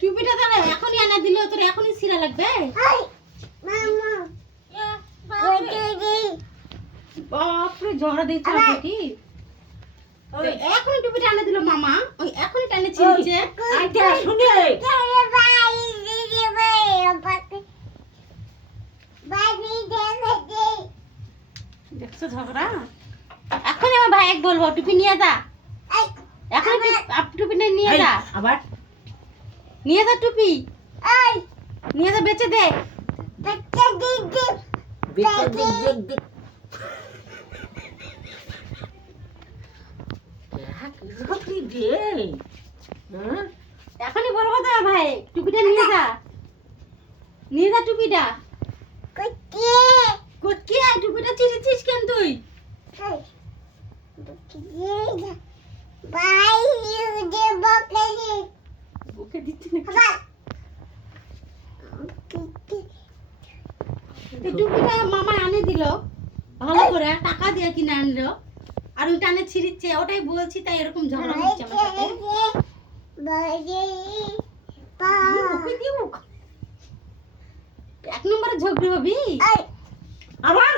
টুপিটা তাহলে এখনই এনে দিল তোর এখনই ছিঁড়া লাগবে? বাপরে ঝগড়া দিচ্ছে কি? এখনই টুপিটা এনে দিল মামা। ওই এখনই টানে ছিঁড়ছে। শুনে? দেখছ ঝগড়া? এখনই আমার ভাই বলব টুপি নিয়ে যা। এখন টুপি নিয়ে এই, যা। আবার। নিয়ে যা টুপি। নিয়ে যা বেচে দে। দিক দিক দিক কি রে হ্যাঁ? এখনই বলব তো ভাই। টুপিটা নিয়ে যা। নিয়ে যা টুপিটা। কি আর টুপিটা ছিঁড়েছিস কেন তুই ওকে দিচ্ছি না টুপিটা মামা আনে দিল। ভালো করে টাকা দিয়ে কিনে আনলো। আর ওই টানে ছিঁড়িচ্ছে ওটাই বলছি তাই এরকম ঝগড়া হচ্ছে আমার সাথে। দিয়ে। এক নম্বরে ঝগড়ি হবি? আবার?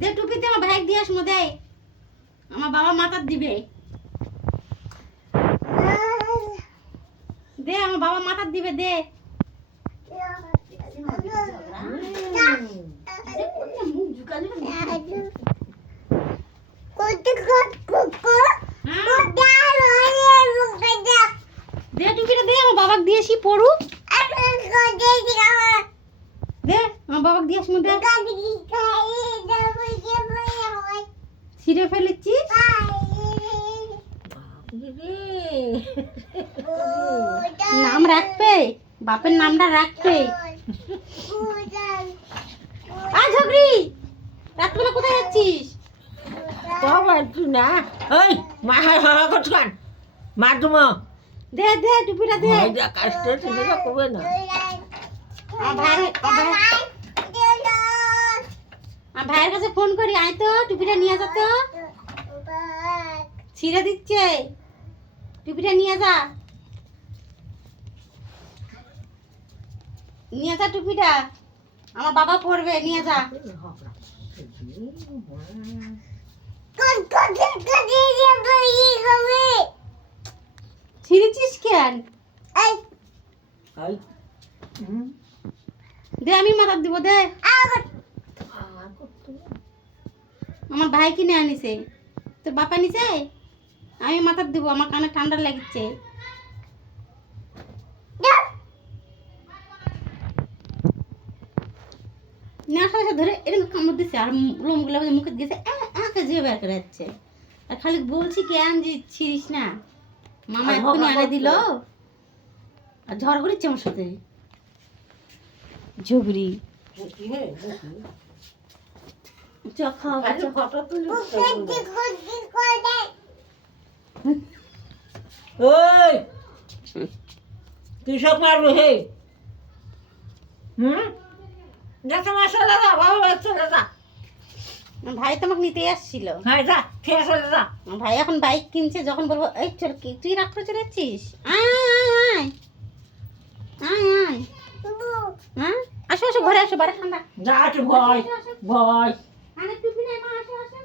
দে টুপিতে আমার ভাই দিয়ে আসমো দে। আমার বাবা মাথার দিবে। দে আমার বাবা মাথার দিবে দে। দে টুপিটা দে আমার বাবাকে দিয়েছি পড়ুক দে আমার বাবাকে দিয়ে আসমো দে। ছিঁড়ে ফেলেছিস? নাম রাখবে? বাপের নামটা রাখবে? আ ঝগড়ি রাত্রে কোথায় যাচ্ছিস? না। ওই মা হারা করছান মা তুমি দে দে টুপিটা দে। যা কাজটা তুমি করবে না আমার ভাই- আমার ভাইয়ের কাছে ফোন করি আয় তো টুপিটা নিয়ে যা তো। ছিঁড়ে দিচ্ছে। টুপিটা নিয়ে যা। নিয়ে যা টুপিটা। আমার বাবা পড়বে নিয়ে যা। ছিঁড়েছিস কেন? দে আমি মাথার দিব দে। আমার ভাই কিনে আনিছে। তোর বাপা নিছে? আমি মাথার দিব আমার কানে ঠান্ডা লাগছে। নেশা ধরে এরকম কামড় দিচ্ছে আর লোমগুলো মুখে গেছে আঁকে যে বের করে যাচ্ছে আর খালি বলছি না। মামা বাবা আনে দিল। আর ঝড় করেছে আমার সাথে। ঝুবড়ি। চ খাওয়া আচ্ছা ফটো তুলি ওই কৃষক মারবে হে। হুম? যাতে মা চলে যা বাবা বাবা চলে যা ভাই তো আমাকে নিতে আসছিল হ্যাঁ যা খেয়ে চলে যা ভাই এখন বাইক কিনছে যখন বলব এই চল কি তুই রাগ করে চলে যাচ্ছিস? আয় আয় আয়। হ্যাঁ? আসো আসো ঘরে আসো বারে ঠান্ডা যা ভয় ভয় আরে টুপি নাই মা আসো আসো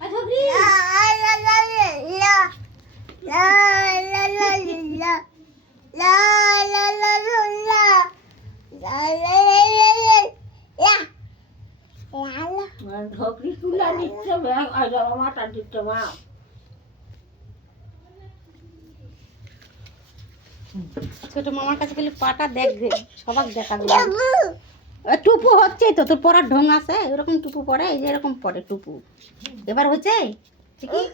আর ঝগড়ি আর ঢকরি তুলা নিচ্ছে ব্যাগ আর জামা মাটা দিচ্ছে মা ছোট মামার কাছে গেলে পাটা দেখবে সবাক দেখাবে। টুপু হচ্ছে তো তোর পরার ঢং আছে? এরকম টুপু পরে এই যে এরকম পরে টুপু। এবার হচ্ছে ঠিকই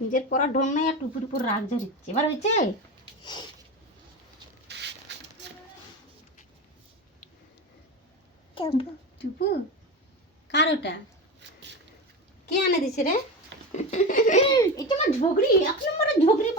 নিজের পরার ঢং নাই আর টুপুর উপর রাগ ধরিচ্ছে এবার হয়েছে? টুপু? কার ওটা কে আনে দিছে রে? এটা আমার ঝগড়ি এক নম্বরে ঝগড়ি